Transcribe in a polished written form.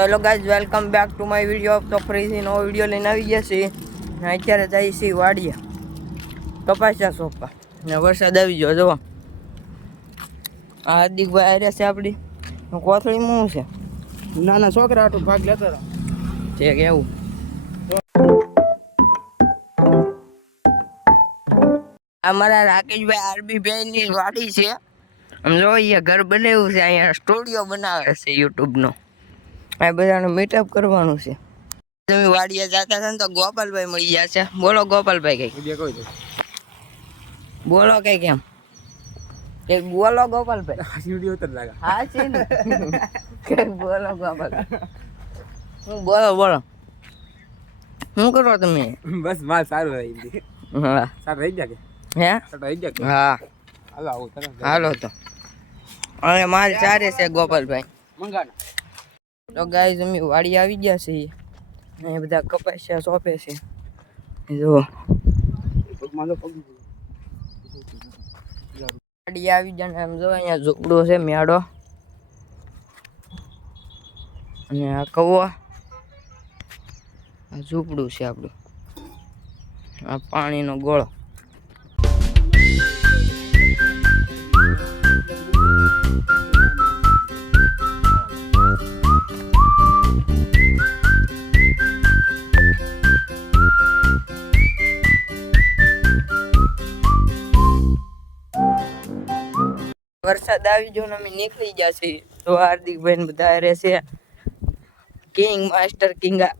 Hello guys, welcome back to my video. તો ફરીથી નવો વિડીયો લઈને આવી ગયા છીએ. અત્યારે જઈએ છીએ વાડીએ કપાસિયા સોંપવા ને વરસાદ આવી ગયો. જો આ હાર્દિકભાઈ આર્યા છે આપણી કોથળી શું છે, નાના છોકરા આટલું ભાગ લેતા હતા. છે કેવું અમારા રાકેશભાઈ આરબીભાઈ ની વાડી છે. આમ જો અહીંયા ઘર બનાવ્યું છે, અહીંયા સ્ટુડિયો બનાવે છે યુટ્યુબનો. આ બધાનું મીટઅપ કરવાનું છે. તમે વાડીએ જતા હતા ને તો ગોપાલભાઈ મળી ગયા છે. બોલો ગોપાલભાઈ, કઈ બોલો કઈ કેમ કઈક બોલો ગોપાલભાઈ. હા છે ને કઈક બોલો ગોપાલભાઈ. બોલો બોલો, શું કરો તમે? બસ માલ સારું રહી. હા સારું રહી ગયા હે? રહી ગયા. હા હાલો આવું તરફ હાલો તો. હવે માલ ચારે છે ગોપાલભાઈ. મંગાના તો ગાઈઝ અમે વાડી આવી ગયા છીએ. એ બધા કપાસિયા સોંપે છે. જો વાડી આવી ગયા ને એમ જો અહીંયા ઝૂંપડો છે, મેળો, અને આ કૌવા, આ ઝૂંપડું છે આપણું, આ પાણીનો ગોળો. વરસાદ આવી ગયો ને અમે નીકળી ગયા છીએ. તો હાર્દિકભાઈ બધા રહેશે કિંગ માસ્ટર કિંગા